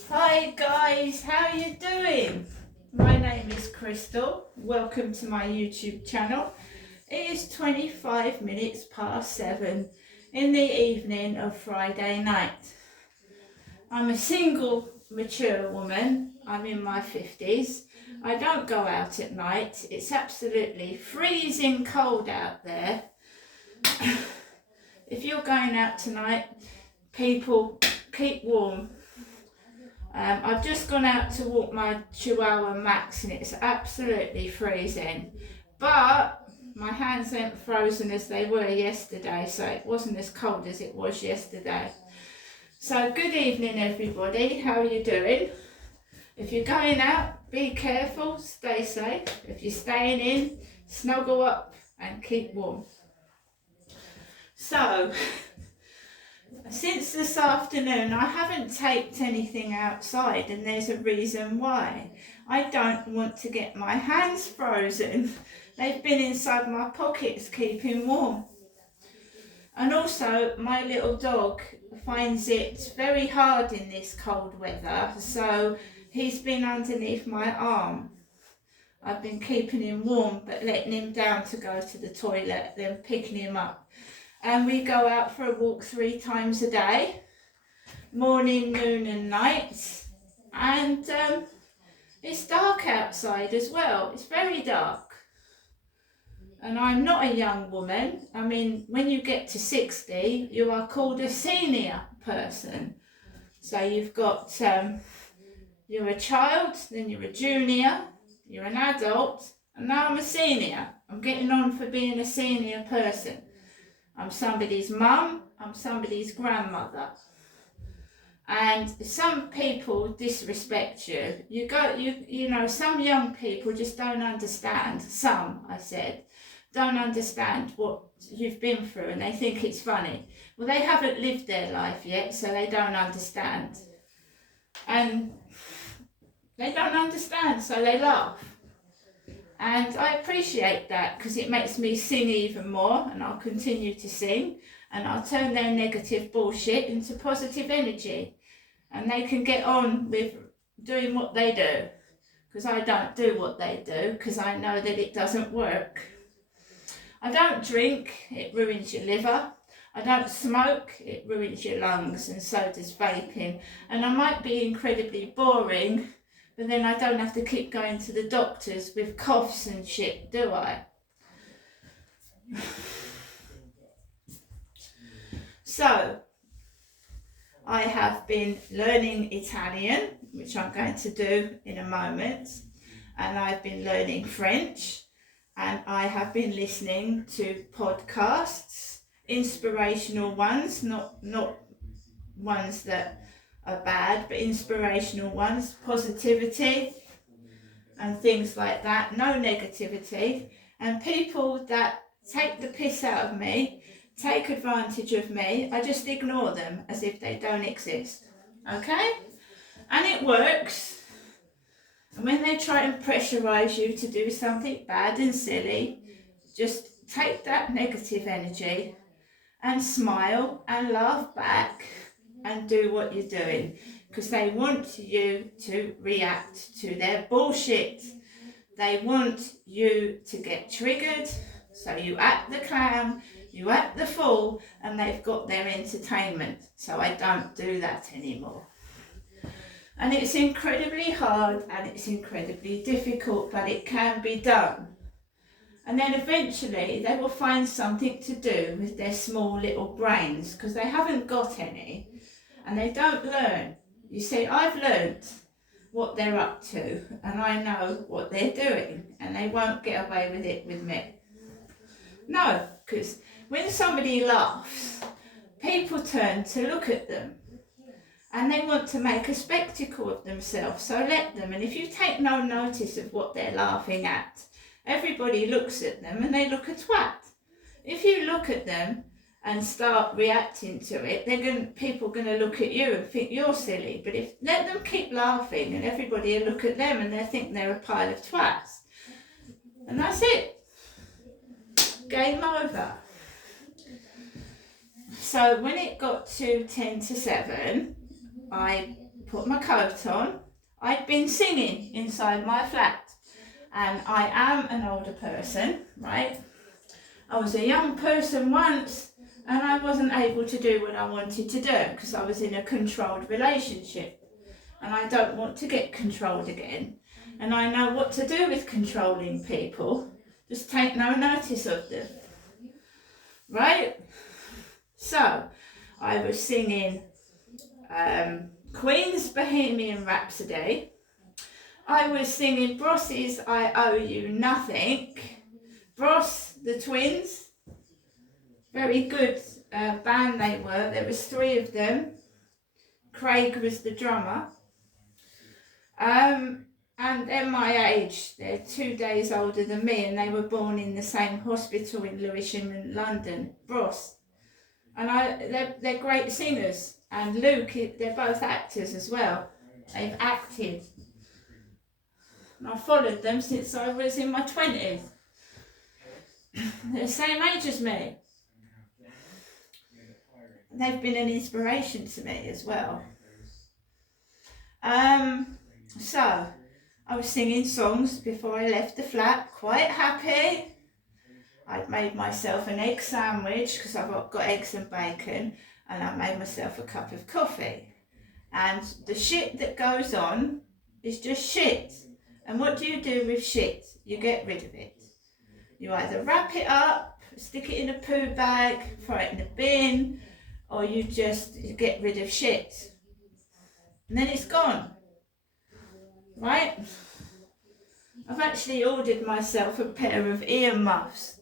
Hi guys, how you doing? My name is Crystal. Welcome to my YouTube channel. It is 25 minutes past 7 in the evening of Friday night. I'm a single, mature woman. I'm in my 50s. I don't go out at night. It's absolutely freezing cold out there. If you're going out tonight, people, keep warm. I've just gone out to walk my Chihuahua Max and it's absolutely freezing, but my hands aren't frozen as they were yesterday, so it wasn't as cold as it was yesterday. So good evening everybody, how are you doing? If you're going out, be careful, stay safe. If you're staying in, snuggle up and keep warm. So since this afternoon I haven't taped anything outside, and there's a reason why. I don't want to get my hands frozen. They've been inside my pockets keeping warm. And also my little dog finds it very hard in this cold weather, so he's been underneath my arm. I've been keeping him warm but letting him down to go to the toilet, then picking him up. And we go out for a walk 3 times a day, morning, noon and night. And it's dark outside as well. It's very dark. And I'm not a young woman. I mean, when you get to 60, you are called a senior person. So you've got, you're a child, then you're a junior, you're an adult, and now I'm a senior. I'm getting on for being a senior person. I'm somebody's mum, I'm somebody's grandmother. And some people disrespect you. You know, some young people just don't understand. Some, I said, don't understand what you've been through, and they think it's funny. Well, they haven't lived their life yet, so they don't understand. And they don't understand, so they laugh. And I appreciate that, because it makes me sing even more, and I'll continue to sing, and I'll turn their negative bullshit into positive energy, and they can get on with doing what they do, because I don't do what they do, because I know that it doesn't work. I don't drink, it ruins your liver. I don't smoke, it ruins your lungs, and so does vaping. And I might be incredibly boring, but then I don't have to keep going to the doctors with coughs and shit, do I? So, I have been learning Italian, which I'm going to do in a moment, and I've been learning French, and I have been listening to podcasts, inspirational ones, not ones that are bad, but inspirational ones, positivity and things like that, no negativity. And people that take the piss out of me, take advantage of me, I just ignore them as if they don't exist, okay? And it works. And when they try and pressurise you to do something bad and silly, just take that negative energy and smile and laugh back and do what you're doing, because they want you to react to their bullshit. They want you to get triggered, so you act the clown, you act the fool, and they've got their entertainment. So I don't do that anymore. And it's incredibly hard and it's incredibly difficult, but it can be done. And then eventually they will find something to do with their small little brains, because they haven't got any and they don't learn. You see, I've learnt what they're up to and I know what they're doing, and they won't get away with it with me. No, because when somebody laughs, people turn to look at them and they want to make a spectacle of themselves, so let them. And if you take no notice of what they're laughing at, everybody looks at them and they look a twat. If you look at them and start reacting to it, people are going to look at you and think you're silly. But if let them keep laughing, and everybody will look at them and they'll think they're a pile of twats. And that's it. Game over. So when it got to 10 to 7, I put my coat on. I'd been singing inside my flat, and I am an older person, right? I was a young person once, and I wasn't able to do what I wanted to do because I was in a controlled relationship, and I don't want to get controlled again. And I know what to do with controlling people. Just take no notice of them, right? So I was singing Queen's Bohemian Rhapsody. I was singing Bross's I Owe You Nothing. Bross, the twins, very good band they were. There was 3 of them. Craig was the drummer. And they're my age. They're 2 days older than me, and they were born in the same hospital in Lewisham in London, Bross. And they're great singers. And Luke, they're both actors as well. They've acted. And I followed them since I was in my 20s. They're the same age as me. They've been an inspiration to me as well. So, I was singing songs before I left the flat, quite happy. I'd made myself an egg sandwich because I've got eggs and bacon, and I made myself a cup of coffee. And the shit that goes on is just shit. And what do you do with shit? You get rid of it. You either wrap it up, stick it in a poo bag, throw it in a bin, or you just get rid of shit. And then it's gone. Right? I've actually ordered myself a pair of earmuffs.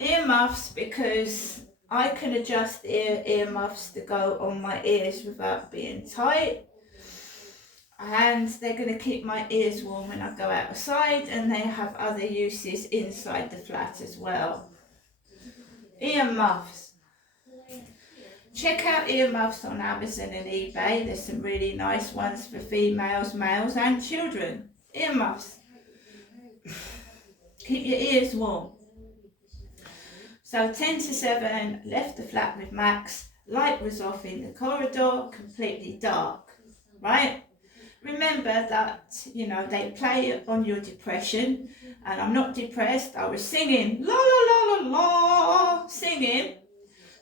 Earmuffs because I can adjust earmuffs to go on my ears without being tight. And they're going to keep my ears warm when I go outside, and they have other uses inside the flat as well. Earmuffs. Check out earmuffs on Amazon and eBay. There's some really nice ones for females, males and children. Earmuffs. Keep your ears warm. So 10 to 7, left the flat with Max. Light was off in the corridor, completely dark, right? Remember that, they play on your depression, and I'm not depressed. I was singing, la la la la la, singing.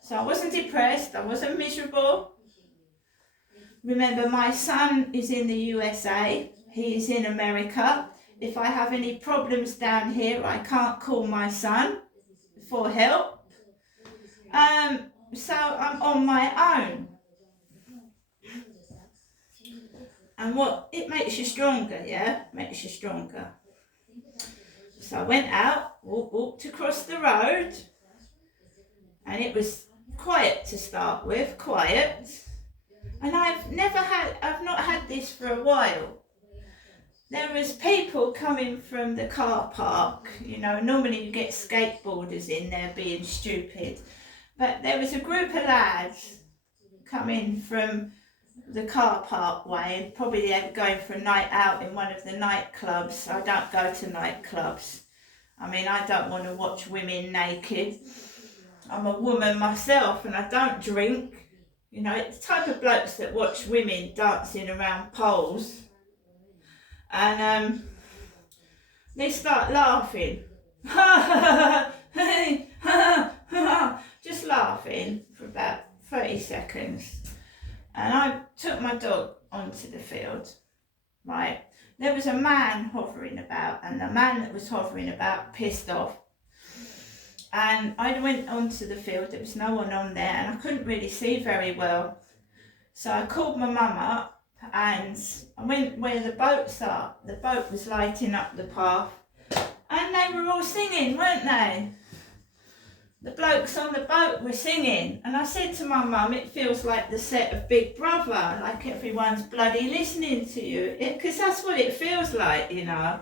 So I wasn't depressed, I wasn't miserable. Remember, my son is in the USA, he is in America. If I have any problems down here, I can't call my son for help. So I'm on my own. And it makes you stronger, yeah? Makes you stronger. So I went out, walked across the road, and it was quiet to start with, quiet. And I've not had this for a while. There was people coming from the car park, normally you get skateboarders in there being stupid. But there was a group of lads coming from the car park way, and probably they were going for a night out in one of the nightclubs. I don't go to nightclubs. I don't want to watch women naked. I'm a woman myself and I don't drink. It's the type of blokes that watch women dancing around poles. And they start laughing. Just laughing for about 30 seconds. And I took my dog onto the field, right? There was a man hovering about, and the man that was hovering about pissed off. And I went onto the field, there was no one on there, and I couldn't really see very well. So I called my mum up, and I went where the boats are. The boat was lighting up the path, and they were all singing, weren't they? The blokes on the boat were singing, and I said to my mum, it feels like the set of Big Brother, like everyone's bloody listening to you, because that's what it feels like, It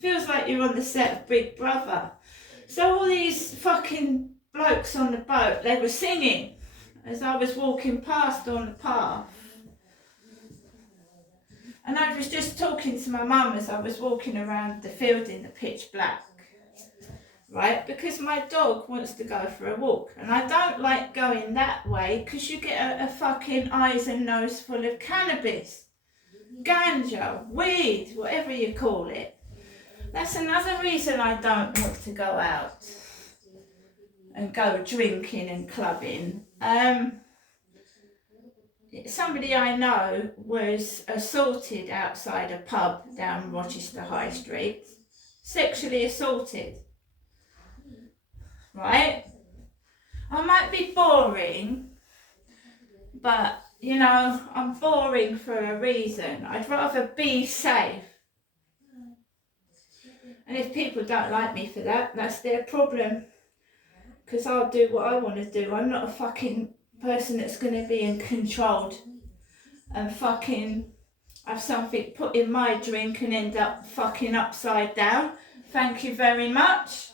feels like you're on the set of Big Brother. So all these fucking blokes on the boat, they were singing as I was walking past on the path. And I was just talking to my mum as I was walking around the field in the pitch black. Right, because my dog wants to go for a walk, and I don't like going that way because you get a fucking eyes and nose full of cannabis. ganja, weed, whatever you call it. That's another reason I don't want to go out and go drinking and clubbing. Somebody I know was assaulted outside a pub down Rochester High Street, sexually assaulted, right? I might be boring, but you know, I'm boring for a reason. I'd rather be safe. And if people don't like me for that, that's their problem. Because I'll do what I want to do. I'm not a fucking person that's going to be controlled and fucking have something put in my drink and end up fucking upside down. Thank you very much.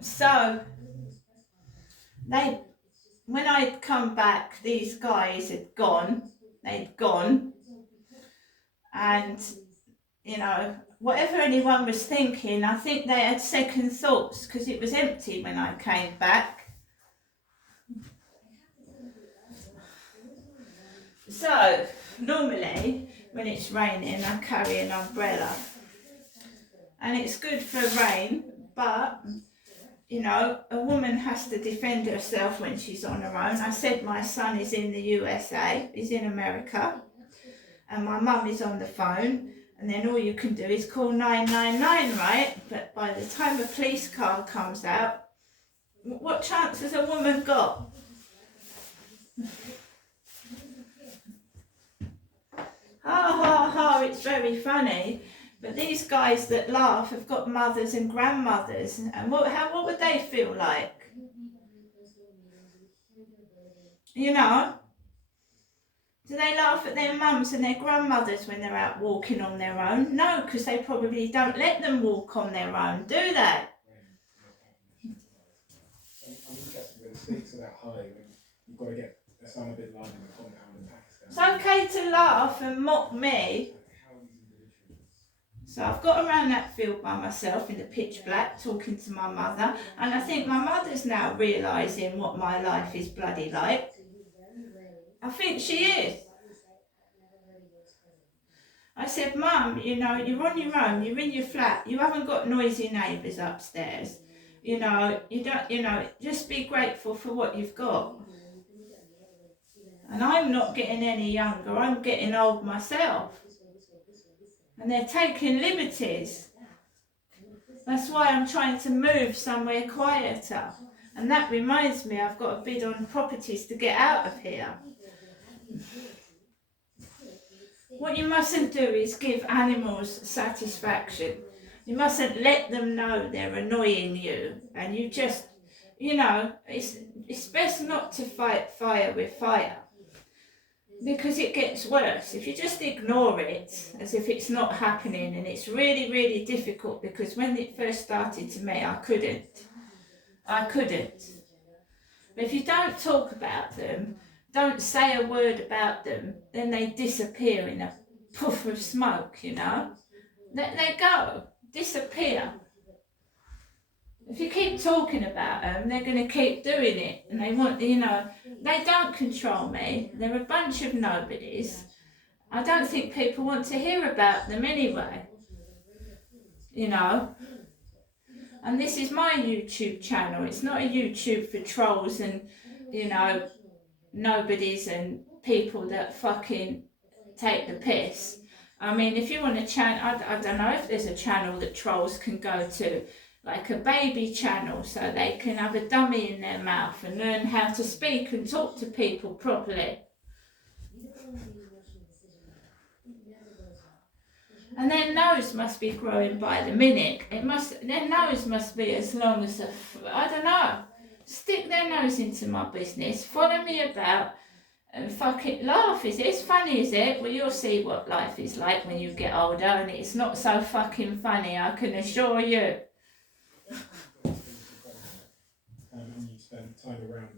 So, when I'd come back, these guys had gone. They'd gone. And, you know, whatever anyone was thinking, I think they had second thoughts because it was empty when I came back. So, normally, when it's raining, I carry an umbrella. And it's good for rain, but, you know, a woman has to defend herself when she's on her own. I said my son is in the USA, he's in America, and my mum is on the phone, and then all you can do is call 999, right? But by the time a police car comes out, what chance has a woman got? Ha ha ha, it's very funny. But these guys that laugh have got mothers and grandmothers, and what would they feel like? You know? Do they laugh at their mums and their grandmothers when they're out walking on their own? No, because they probably don't let them walk on their own, do they? I'm interested when it speaks about high, when you've got to get Osama bin Laden in the compound in Pakistan. It's okay to laugh and mock me. So I've got around that field by myself in the pitch black talking to my mother, and I think my mother's now realising what my life is bloody like. I think she is. I said, Mum, you know, you're on your own, you're in your flat, you haven't got noisy neighbours upstairs. You know, you don't, you know, just be grateful for what you've got. And I'm not getting any younger, I'm getting old myself. And they're taking liberties. That's why I'm trying to move somewhere quieter. And that reminds me, I've got a bid on properties to get out of here. What you mustn't do is give animals satisfaction. You mustn't let them know they're annoying you. And you just, you know, it's best not to fight fire with fire. Because it gets worse. If you just ignore it as if it's not happening, and it's really, really difficult, because when it first started to me, I couldn't. But if you don't talk about them, don't say a word about them, then they disappear in a puff of smoke, you know. They go, disappear. If you keep talking about them, they're going to keep doing it. And they want, you know, they don't control me. They're a bunch of nobodies. I don't think people want to hear about them anyway. You know. And this is my YouTube channel. It's not a YouTube for trolls and, you know, nobodies and people that fucking take the piss. I mean, if you want a channel, I don't know if there's a channel that trolls can go to. Like a baby channel, so they can have a dummy in their mouth and learn how to speak and talk to people properly. And their nose must be growing by the minute. Their nose must be as long as I don't know. Stick their nose into my business, follow me about, and fucking laugh. Is it? It's funny, is it? Well, you'll see what life is like when you get older, and it's not so fucking funny, I can assure you. And you spent time around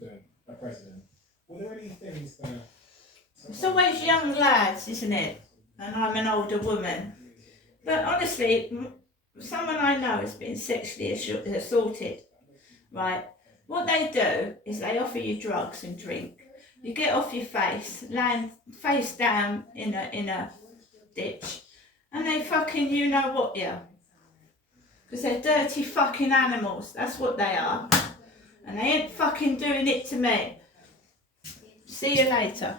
a president. Were there any things that... It's always young lads, isn't it? And I'm an older woman. But honestly, someone I know has been sexually assaulted, right? What they do is they offer you drugs and drink. You get off your face, land face down in a ditch, and they fucking you know what you. Because they're dirty fucking animals. That's what they are. And they ain't fucking doing it to me. See you later.